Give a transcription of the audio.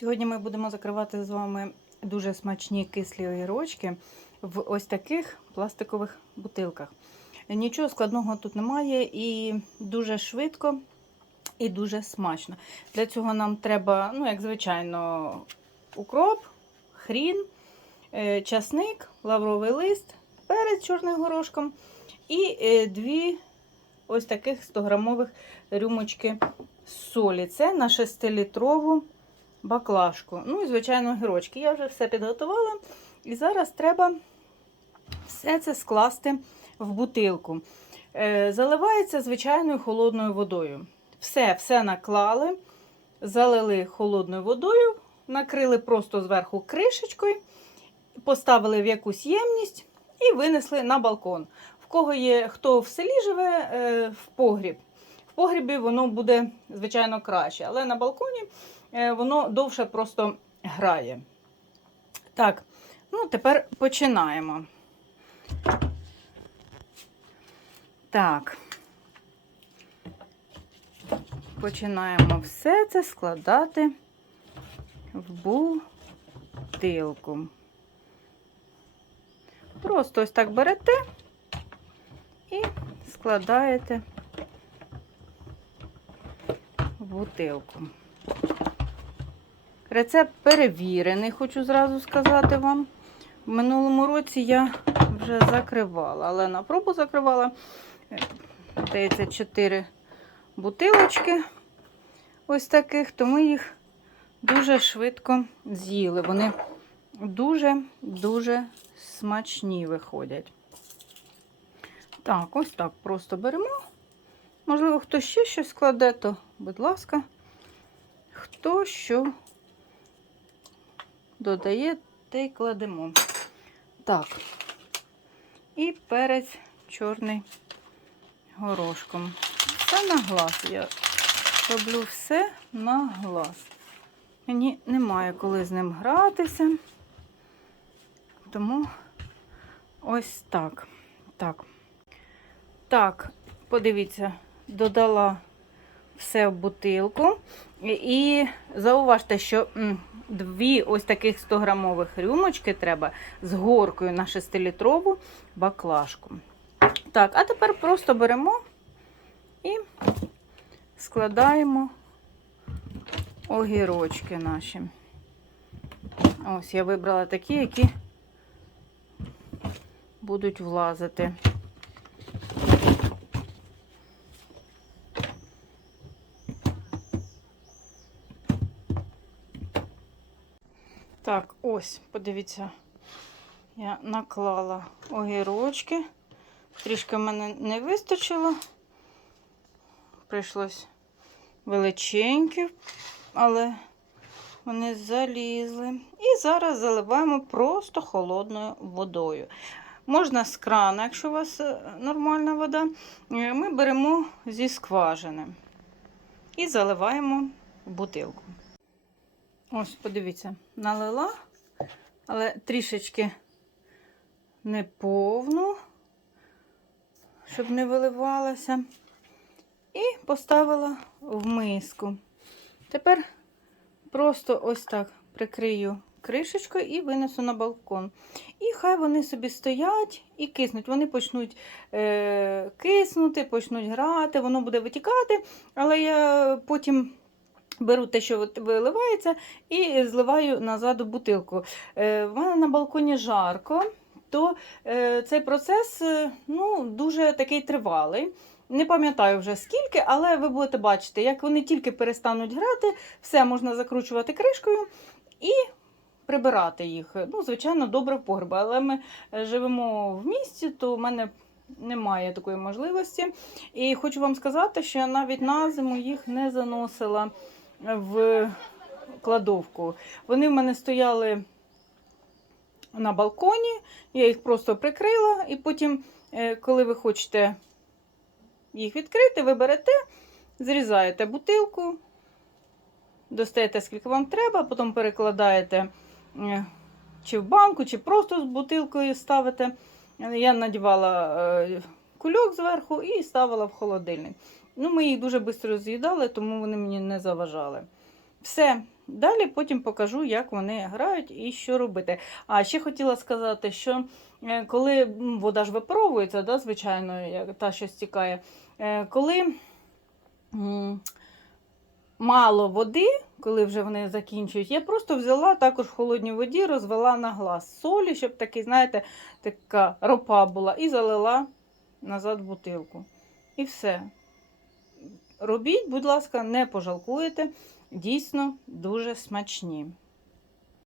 Сьогодні ми будемо закривати з вами дуже смачні кислі огірочки в ось таких пластикових бутилках. Нічого складного тут немає і дуже швидко і дуже смачно. Для цього нам треба, ну, як звичайно, укроп, хрін, е, часник, лавровий лист, перець чорним горошком і е, дві ось таких 100-грамових рюмочки солі. Це на 6-літрову баклажку. Ну і, звичайно, гірочки. Я вже все підготувала. І зараз треба все це скласти в бутилку. Е, заливається звичайною холодною водою. Все, все наклали, залили холодною водою, накрили просто зверху кришечкою, поставили в якусь ємність і винесли на балкон. В кого є, хто в селі живе, е, в погріб. В погрібі воно буде, звичайно, краще, але на балконі воно довше просто грає. Так, ну тепер починаємо. Так. Починаємо все це складати в бутилку. Просто ось так берете і складаєте в бутилку. Рецепт перевірений, хочу зразу сказати вам. В минулому році я вже закривала, але на пробу закривала. Здається, 4 бутилочки ось таких, то ми їх дуже швидко з'їли. Вони дуже-дуже смачні виходять. Так, ось так просто беремо. Можливо, хто ще щось складе, то, будь ласка, хто що додає, те й кладемо. Так, і перець чорний горошком. Все на глаз. Я роблю все на глаз. Мені немає коли з ним гратися. Тому ось так. Так, так подивіться, додала все в бутилку. І зауважте, що дві ось таких 100-грамових рюмочки треба з горкою на 6-літрову баклажку. Так, а тепер просто беремо і складаємо огірочки наші. Ось я вибрала такі, які будуть влазити. Так, ось, подивіться, я наклала огірочки. Трішки в мене не вистачило. Прийшлось величенькі, але вони залізли. І зараз заливаємо просто холодною водою. Можна з крана, якщо у вас е, нормальна вода. Е, Ми беремо зі скважини і заливаємо бутилку. Ось, подивіться, налила, але трішечки не повну, щоб не виливалося. І поставила в миску. Тепер просто ось так прикрию кришечкою і винесу на балкон. І хай вони собі стоять і киснуть. Вони почнуть е, киснути, почнуть грати, воно буде витікати, але я потім. Беру те, що виливається, і зливаю назад у бутилку. Е, в мене на балконі жарко, то е, цей процес е, ну, дуже такий тривалий. Не пам'ятаю вже скільки, але ви будете бачити, як вони тільки перестануть грати, все можна закручувати кришкою і прибирати їх. Ну, звичайно, добре в погреб. Але ми живемо в місті, то в мене немає такої можливості. І хочу вам сказати, що я навіть на зиму їх не заносила в кладовку. Вони в мене стояли на балконі, я їх просто прикрила, і потім, е, коли ви хочете їх відкрити, ви берете, зрізаєте бутилку, достаєте, скільки вам треба, потім перекладаєте е, чи в банку, чи просто з бутилкою ставите. Я надівала е, кульок зверху і ставила в холодильник. Ну, Ми їх дуже швидко з'їдали, тому вони мені не заважали. Все, далі потім покажу, як вони грають і що робити. А ще хотіла сказати, що е, коли вода ж випаровується, да, звичайно, та, що стікає, е, коли мало води, коли вже вони закінчують, я просто взяла також в холодній воді, розвела на глаз солі, щоб такий, знаєте, така ропа була, і залила назад бутилку. І все. Робіть, будь ласка, не пожалкуєте. Дійсно дуже смачні.